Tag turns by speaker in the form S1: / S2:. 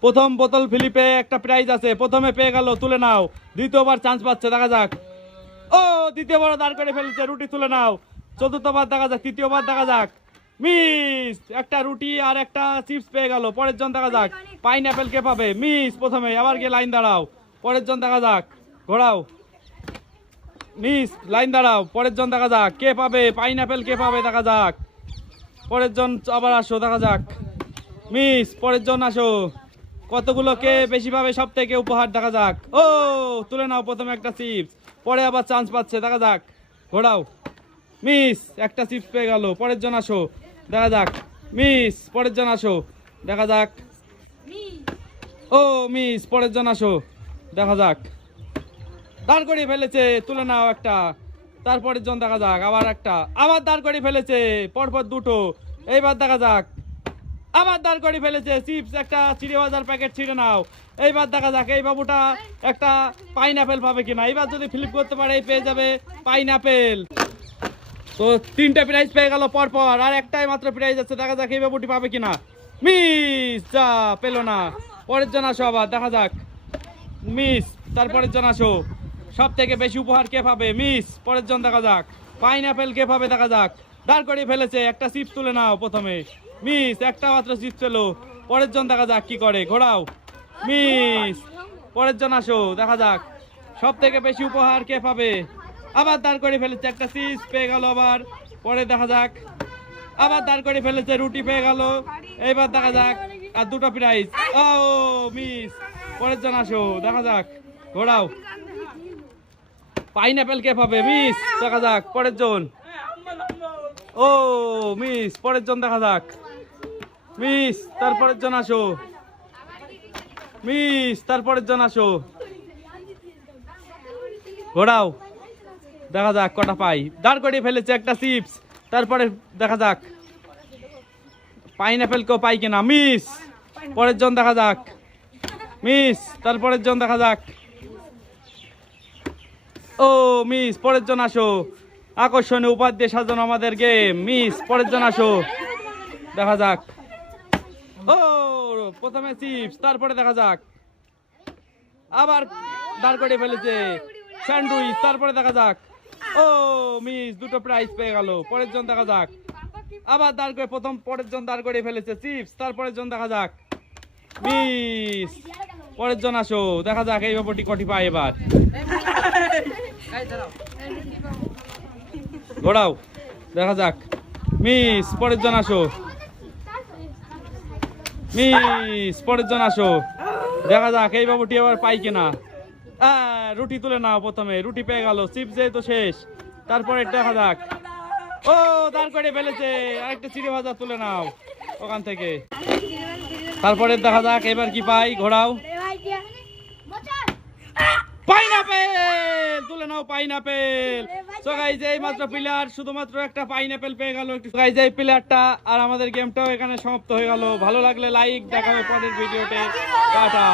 S1: প্রথম বোতল ফিলিপে একটা প্রাইজ আছে। প্রথমে পেয়ে গেল, তুলে নাও। দ্বিতীয়বার চান্স পাচ্ছে, দেখা যাক। ও, দ্বিতীয়বার দাঁড় করে ফেলেছে, রুটি তুলে নাও। চতুর্থবার দেখা যাক, তৃতীয়বার দেখা যাক। মিস একটা রুটি আর একটা চিপস পেয়ে গেল, পরের জন দেখা যাক। পাইন অ্যাপেল কে পাবে। মিস প্রথমে, আবার গিয়ে লাইন দাঁড়াও। পরের জন দেখা যাক। ঘোরাও। মিস লাইন দাঁড়াও। পরের জন দেখা যাক। কে পাবে? পাইন অ্যাপেল কে পাবে? দেখা যাক। পরের জন আবার আসো, দেখা যাক। মিস পরের জন আসো। কতগুলো কে বেশি পাবে সব থেকে উপহার? দেখা যাক। ও, তুলে নাও প্রথমে একটা চিপস পরে আবার চান্স পাচ্ছে। দেখা যাক। ঘোরাও। মিস, একটা চিপস পেয়ে গেল। পরের জন আসো। দেখা যাক। মিস, পরের জন আসো। দেখা যাক। ও, মিস, পরের জন আসো। দেখা যাক। দাঁড় করিয়ে ফেলেছে। তুলে নাও একটা। তারপরের জন দেখা যাক। আবার একটা। আবার দাঁড় করিয়ে ফেলেছে। পরপর দুটো। এইবার দেখা যাক। আবার দাঁড় করিয়ে ফেলেছে। চিপস, একটা চিড়ে বাজার প্যাকেট ছিঁড়ে নাও। এইবার দেখা যাক, এই বাবুটা একটা পাইন অ্যাপেল পাবে কিনা। এইবার যদি ফ্লিপ করতে পারে পেয়ে যাবে পাইন অ্যাপেল তো তিনটা প্রাইজ পেয়ে গেল পরপর, আর একটাই মাত্র প্রাইজ আছে। দেখা যাক, এই বাবুটি পাবে কিনা। মিস, যা, পেল না। পরের জন আসো আবার, দেখা যাক। মিস, তারপরের জন আসো। সব থেকে বেশি উপহার কে পাবে? মিস, পরের জন দেখা যাক। পাইন অ্যাপেল কে পাবে, দেখা যাক। দাঁড় করিয়ে ফেলেছে, একটা চিপস তুলে নাও প্রথমে। মিস, একটা মাত্র চিপস পেল। পরের জন দেখা যাক কি করে। ঘোরাও। মিস, পরের জন আসো, দেখা যাক। সব থেকে বেশি উপহার কে পাবে? আবার দাঁড় করে ফেলেছে একটা চিপস পেয়ে গেল আবার। পরে দেখা যাক। আবার দাঁড় করে ফেলেছে, রুটি পেয়ে গেল। এইবার দেখা যাক। আর দুটো প্রাইজ ও, মিস, পরের জন আসো, দেখা যাক। ঘোরাও। পাইনাপেল কে পাবে, মিস, দেখা যাক। পরের জন। ও, মিস, পরের জন দেখা যাক। মিস, তারপরের জন আসো। মিস, তারপরের জন আসো। ঘোরাও। দেখা যাক, কটা পাই। দাঁড় করিয়ে ফেলেছে একটা চিপস। তারপরে দেখা যাক। পাইনাপেল কেউ পাই কিনা? মিস, পরের জন দেখা যাক। মিস, তারপরের জন দেখা যাক। ও, মিস, পরের জন আসো। আকর্ষণীয় উপায় দিয়ে সাজানো আমাদের গেম মিস, পরের জন আসো। দেখা যাক। ও, প্রথমে চিপস, তারপরে দেখা যাক। আবার দাঁড় করে ফেলেছে। স্যান্ডউইচ, তারপরে দেখা যাক। ও, মিস, দুটো প্রাইজ পেয়ে গেল। পরের জন দেখা যাক। আবার দাঁড় করে প্রথম, পরের জন দাঁড় করে ফেলেছে। চিপস, তারপরের জন দেখা যাক। মিস, পরের জন আসো। দেখা যাক এই ব্যাপারটি কটি পায় এবার। ঘোরাও। দেখা যাক। মিস, পরের জন আসো। মিস, পরের জন আসো। দেখা যাক, এই বাবুটি আবার পাই কিনা। রুটি তুলে নাও প্রথমে, রুটি পেয়ে গেল, চিপস যেহেতু শেষ। তারপরে দেখা যাক। ও, দাঁড় করে ফেলেছে, আরেকটা চিড়ে ভাজা তুলে নাও ওখান থেকে। তারপরে দেখা যাক, এবার কি পাই, ঘোরাও। পাইনাপেল! তুলে নাও পাইনাপেল সো গাইজ এই মাত্র প্লেয়ার শুধুমাত্র একটা পাইনাপেল পেয়ে গেল একটু। গাইজ এই প্লেয়ারটা আর আমাদের গেমটাও এখানে সমাপ্ত হয়ে গেল। ভালো লাগলে লাইক দেখাবে পরের ভিডিওতে টাটা।